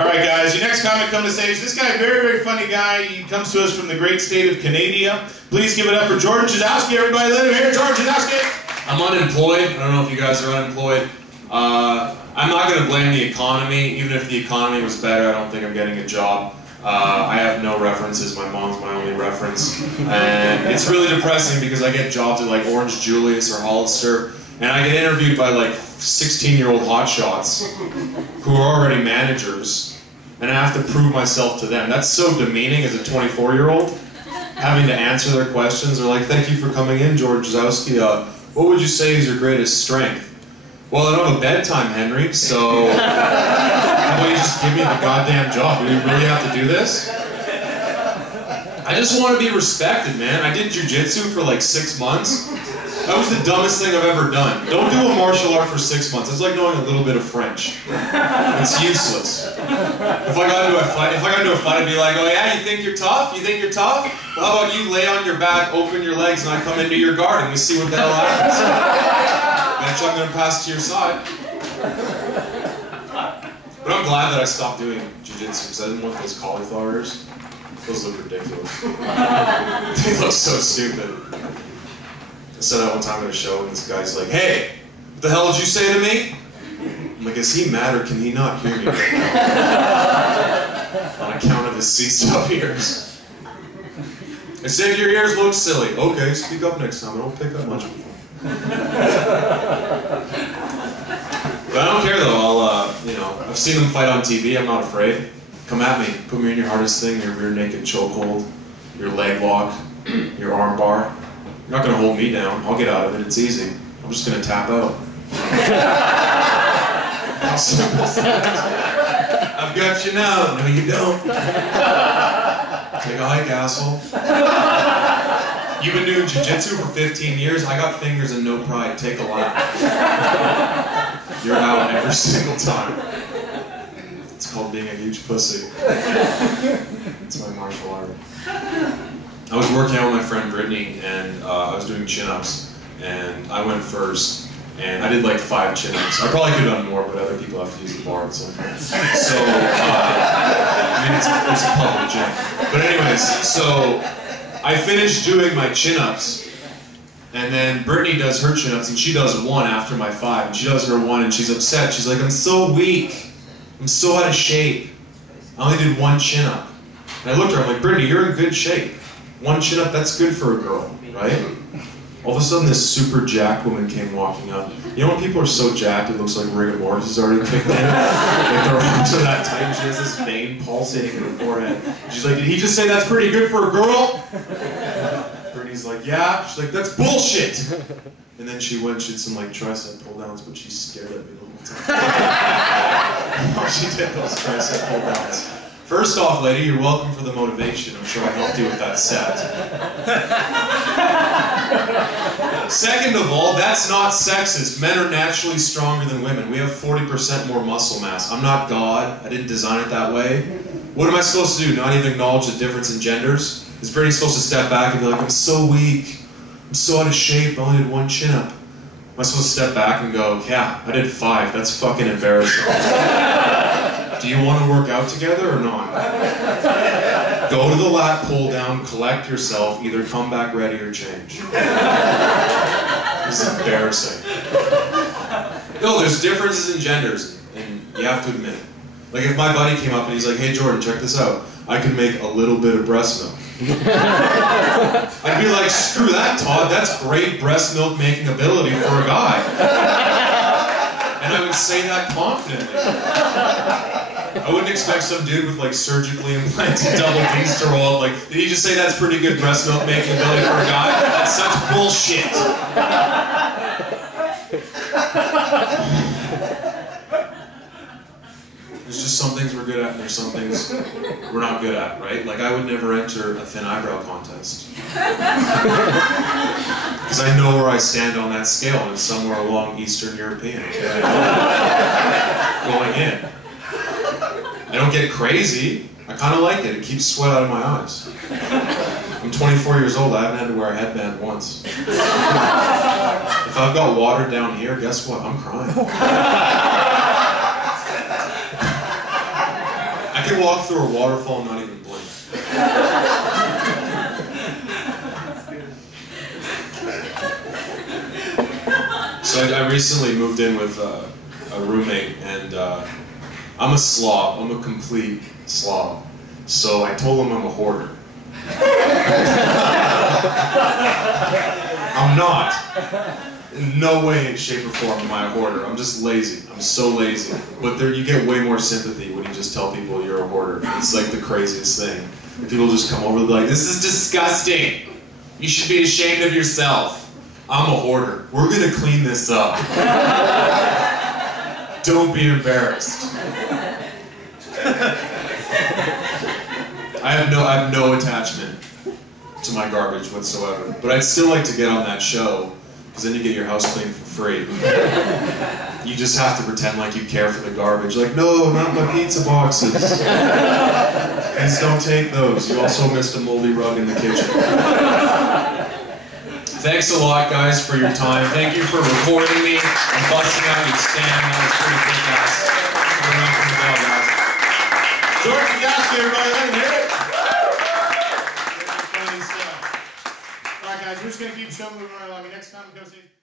All right, guys, your next comic come to stage. This guy, very, very funny guy. He comes to us from the great state of Canada. Please give it up for Jordan Chyzowski. Everybody let him hear Jordan Chyzowski. I'm unemployed. I don't know if you guys are unemployed. I'm not going to blame the economy. Even if the economy was better, I don't think I'm getting a job. I have no references. My mom's my only reference. And it's really depressing because I get jobs at like Orange Julius or Hollister, and I get interviewed by like 16-year-old hotshots who are already managers, and I have to prove myself to them. That's so demeaning as a 24-year-old, having to answer their questions. They're like, "Thank you for coming in, George Chyzowski. What would you say is your greatest strength?" "Well, I don't have a bedtime, Henry, so how about you just give me the goddamn job? Do we really have to do this?" I just want to be respected, man. I did jiu-jitsu for like 6 months. That was the dumbest thing I've ever done. Don't do a martial art for 6 months. It's like knowing a little bit of French. It's useless. If I got into a fight, I'd be like, "Oh yeah, you think you're tough? You think you're tough? Well, how about you lay on your back, open your legs, and I come into your guard and we see what the hell happens." Eventually I'm going to pass to your side. But I'm glad that I stopped doing jiu-jitsu because I didn't want those cauliflower ears. Those look ridiculous. They look so stupid. I said that one time at a show and this guy's like, "Hey, what the hell did you say to me?" I'm like, "Is he mad or can he not hear me right now?" On account of his seized-up ears. I said, "Your ears look silly." "Okay, speak up next time. I don't pick up much of them." But I don't care though. I've seen them fight on TV. I'm not afraid. Come at me. Put me in your hardest thing, your rear naked chokehold, your leg lock, your arm bar. You're not going to hold me down. I'll get out of it. It's easy. I'm just going to tap out. How simple is that? "I've got you now." "No, you don't." "Take a hike, asshole." You've been doing jiu-jitsu for 15 years. I got fingers and no pride. Take a lap. You're out every single time. It's called being a huge pussy. It's my martial art. I was working out with my friend Brittany, and I was doing chin-ups, and I went first, and I did like 5 chin-ups. I probably could have done more, but other people have to use the bar at some point. So, I mean, it's a public gym. But anyways, so I finished doing my chin-ups, and then Brittany does her chin-ups, and she does 1 after my 5, and she does her 1, and she's upset. She's like, "I'm so weak. I'm so out of shape. I only did 1 chin-up." And I looked at her, I'm like, "Brittany, you're in good shape. 1 chin-up, that's good for a girl, right?" All of a sudden, this super jacked woman came walking up. You know when people are so jacked, it looks like rigor mortis has already kicked in? Like their arms are that tight, and she has this vein pulsating in her forehead. She's like, "Did he just say that's pretty good for a girl?" Brittany's like, "Yeah." She's like, "That's bullshit." And then she did some like tricep pull downs, but she stared at me the whole time. She did those tricep pull downs. First off, lady, you're welcome for the motivation. I'm sure I helped you with that set. Second of all, that's not sexist. Men are naturally stronger than women. We have 40% more muscle mass. I'm not God. I didn't design it that way. What am I supposed to do? Not even acknowledge the difference in genders? Is Brittany supposed to step back and be like, "I'm so weak. I'm so out of shape. I only did 1 chin-up." Am I supposed to step back and go, "Yeah, I did 5. That's fucking embarrassing. Do you want to work out together or not?" Go to the lat pull down, collect yourself, either come back ready or change. This is embarrassing. No, there's differences in genders, and you have to admit it. Like if my buddy came up and he's like, "Hey Jordan, check this out. I can make a little bit of breast milk." I'd be like, "Screw that, Todd. That's great breast milk making ability for a guy." And I would say that confidently. I wouldn't expect some dude with like surgically implanted double D's to roll up like, "Did he just say that's pretty good breast milk making ability for a guy? That's such bullshit." There's just some things we're good at and there's some things we're not good at, right? Like I would never enter a thin eyebrow contest. Because I know where I stand on that scale, and it's somewhere along Eastern European. Okay? I know going in. I don't get crazy. I kind of like it. It keeps sweat out of my eyes. I'm 24 years old. I haven't had to wear a headband once. If I've got water down here, guess what? I'm crying. can walk through a waterfall and not even blink. So I recently moved in with a roommate, and I'm a slob. I'm a complete slob. So I told him I'm a hoarder. I'm not. In no way, shape, or form am I a hoarder. I'm just lazy. I'm so lazy. But there, you get way more sympathy when you just tell people you're a hoarder. It's like the craziest thing. People just come over and be like, "This is disgusting. You should be ashamed of yourself." I'm a hoarder. We're gonna clean this up. Don't be embarrassed. I have no attachment to my garbage whatsoever. But I'd still like to get on that show, because then you get your house cleaned for free. You just have to pretend like you care for the garbage. Like, no, not my pizza boxes. Please don't take those. You also missed a moldy rug in the kitchen. Thanks a lot, guys, for your time. Thank you for recording me and busting out your stand. That was pretty kick-ass. George Chyzowski, everybody, let him hear it. Funny stuff. All right, guys, we're just going to keep showing moving right along. Next time we go see...